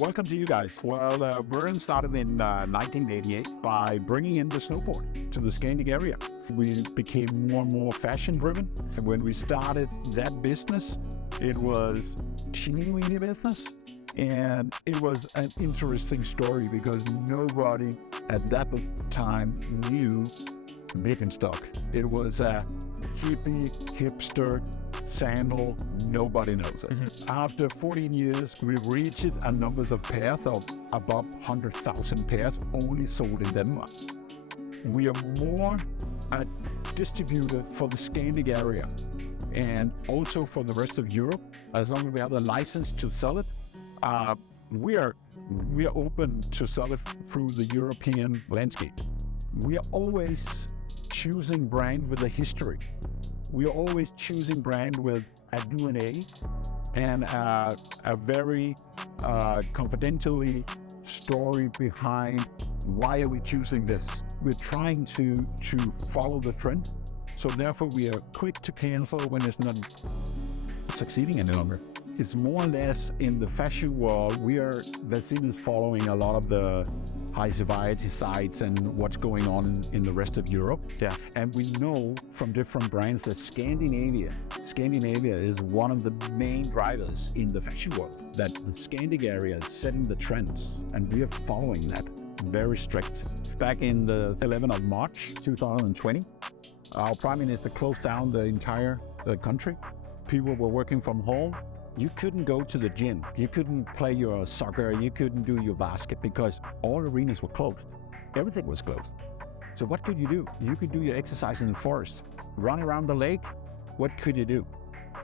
welcome to you guys. Well, Vernon started in 1988 by bringing in the snowboard to the Scandic area. We became more and more fashion driven. And when we started that business, it was teeny business. And it was an interesting story because nobody at that time knew Birkenstock. It was a hippie, hipster sandal. Nobody knows it. After 14 years, we've reached a number of pairs of above 100,000 pairs only sold in Denmark. We are more a distributor for the Scandic area and also for the rest of Europe. As long as we have the license to sell it, we are open to sell it through the European landscape. We are always choosing brand with a history. We are always choosing brand with a DNA and a very confidentially story behind why are we choosing this. We're trying to follow the trend, so therefore we are quick to cancel when it's not succeeding any longer. It's more or less in the fashion world. Vesine is following a lot of the high society sites and what's going on in the rest of Europe. Yeah. And we know from different brands that Scandinavia is one of the main drivers in the fashion world, that the Scandic area is setting the trends, and we are following that very strict. Back in the 11th of March 2020, our Prime Minister closed down the entire country. People were working from home. You couldn't go to the gym. You couldn't play your soccer. You couldn't do your basket because all arenas were closed. Everything was closed. So what could you do? You could do your exercise in the forest, run around the lake. What could you do?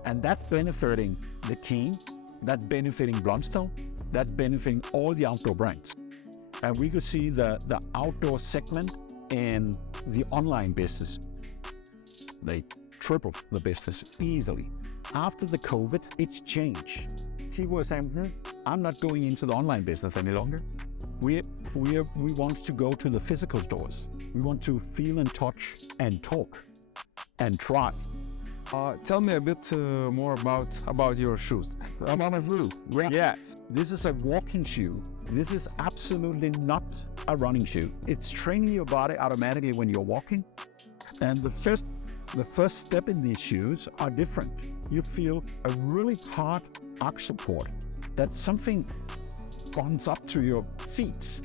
And that's benefiting the team. That's benefiting Blomstone. That's benefiting all the outdoor brands. And we could see the outdoor segment in the online business. They tripled the business easily. After the COVID, it's changed. People were saying, I'm not going into the online business any longer. We want to go to the physical stores. We want to feel and touch and talk and try. Tell me a bit more about your shoes. About a shoe? Yes. This is a walking shoe. This is absolutely not a running shoe. It's training your body automatically when you're walking. And the first step in these shoes are different. You feel a really hard arch support. That's something bonds up to your feet.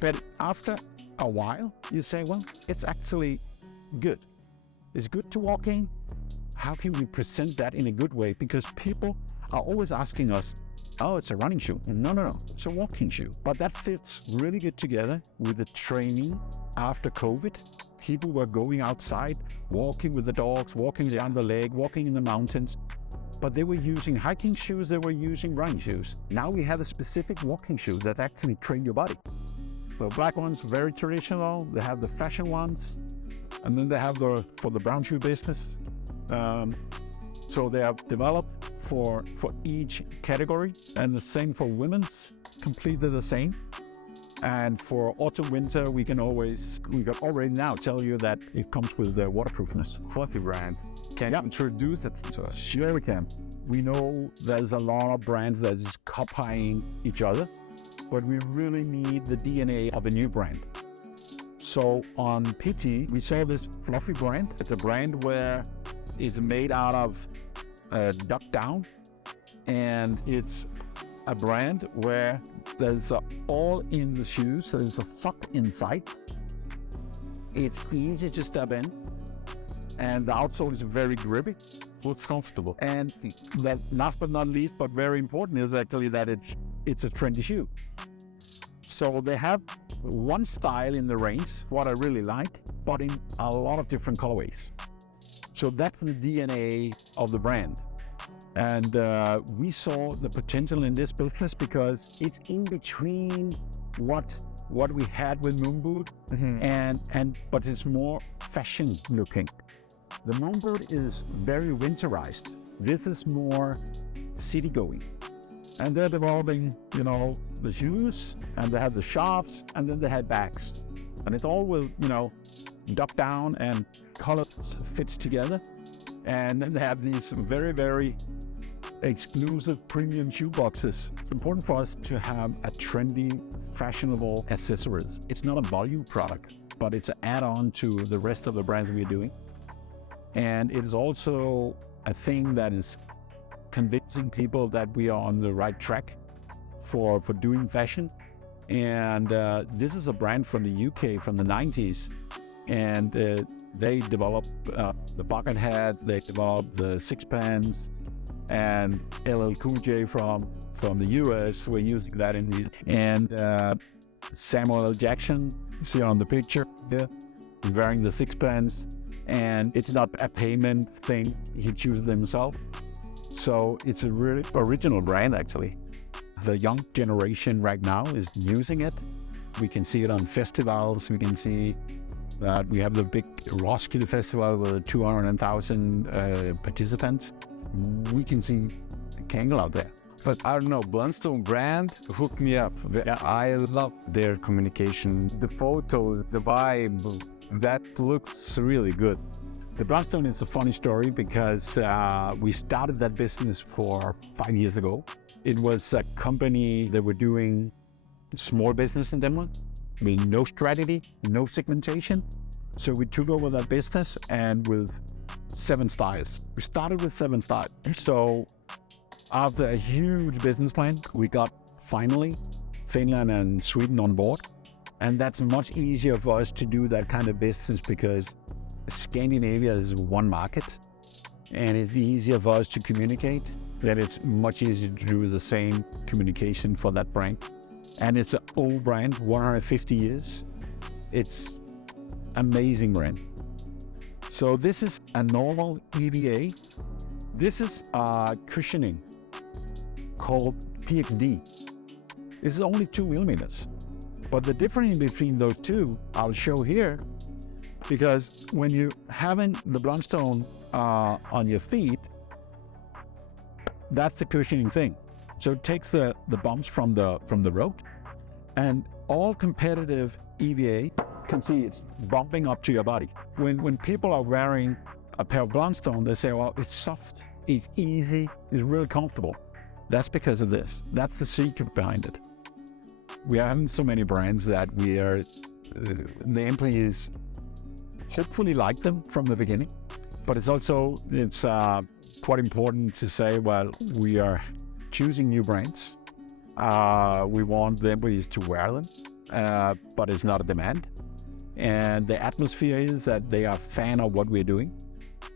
But after a while, you say, well, it's actually good. It's good to walk in. How can we present that in a good way? Because people are always asking us, oh, it's a running shoe. No, it's a walking shoe. But that fits really good together with the training after COVID. People were going outside, walking with the dogs, walking down the lake, walking in the mountains. But they were using hiking shoes, they were using running shoes. Now we have a specific walking shoe that actually train your body. The black ones, very traditional. They have the fashion ones. And then they have for the brown shoe business. So they are developed for each category. And the same for women's, completely the same. And for autumn winter, we can already now tell you that it comes with the waterproofness. Fluffy brand. Can you introduce it to us? Sure we can. We know there's a lot of brands that is copying each other, but we really need the DNA of a new brand. So on PT, we saw this Fluffy brand. It's a brand where it's made out of duck down, and it's a brand where there's all in the shoes, so there's a fuck inside. It's easy to step in, and the outsole is very grippy. Looks comfortable. And last but not least, but very important, is actually that it's a trendy shoe. So they have one style in the range, what I really like, but in a lot of different colorways. So that's the DNA of the brand. And we saw the potential in this business because it's in between what we had with Moon Boot, but it's more fashion looking. The Moon Boot is very winterized. This is more city going. And they're developing, the shoes, and they have the shafts, and then they have bags. And it's all with, duck down and colors fits together. And then they have these very, very exclusive premium shoe boxes. It's important for us to have a trendy, fashionable accessories. It's not a volume product, but it's an add-on to the rest of the brands we're doing. And it is also a thing that is convincing people that we are on the right track for doing fashion. And this is a brand from the UK from the 90s. And they developed the bucket hat, they developed the sixpence, and LL Cool J from the US were using that in the, and Samuel L. Jackson, you see on the picture here, wearing the sixpence, and it's not a payment thing, he chooses himself. So it's a really original brand actually. The young generation right now is using it. We can see it on festivals, we can see that we have the big Roskilde Festival with 200,000 participants. We can see Kangol out there. But I don't know, Blundstone brand hooked me up. Yeah. I love their communication, the photos, the vibe. That looks really good. The Blundstone is a funny story because we started that business 5 years ago. It was a company that were doing small business in Denmark, meaning no strategy, no segmentation. So we took over that business and with 7 styles. We started with 7 styles. So after a huge business plan, we got finally Finland and Sweden on board. And that's much easier for us to do that kind of business because Scandinavia is one market and it's easier for us to communicate. That it's much easier to do the same communication for that brand. And it's an old brand, 150 years. It's amazing brand. So this is a normal EVA. This is cushioning called PXD. This is only 2 millimeters. But the difference between those two, I'll show here, because when you having the Blundstone on your feet, that's the cushioning thing. So it takes the bumps from the road, and all competitive EVA can see it's bumping up to your body. When people are wearing a pair of Blundstone, they say, well, it's soft, it's easy, it's really comfortable. That's because of this. That's the secret behind it. We are having so many brands that the employees hopefully like them from the beginning, but it's quite important to say, well, we are choosing new brands. We want the employees to wear them, but it's not a demand. And the atmosphere is that they are a fan of what we're doing,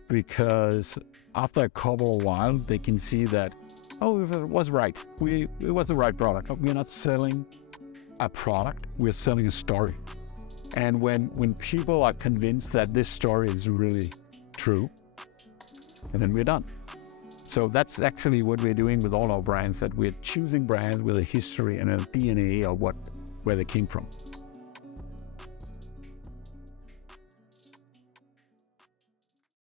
because after a couple of while, they can see that, oh, it was right. It was the right product. We're not selling a product, we're selling a story. And when people are convinced that this story is really true, and then we're done. So that's actually what we're doing with all our brands, that we're choosing brands with a history and a DNA of where they came from.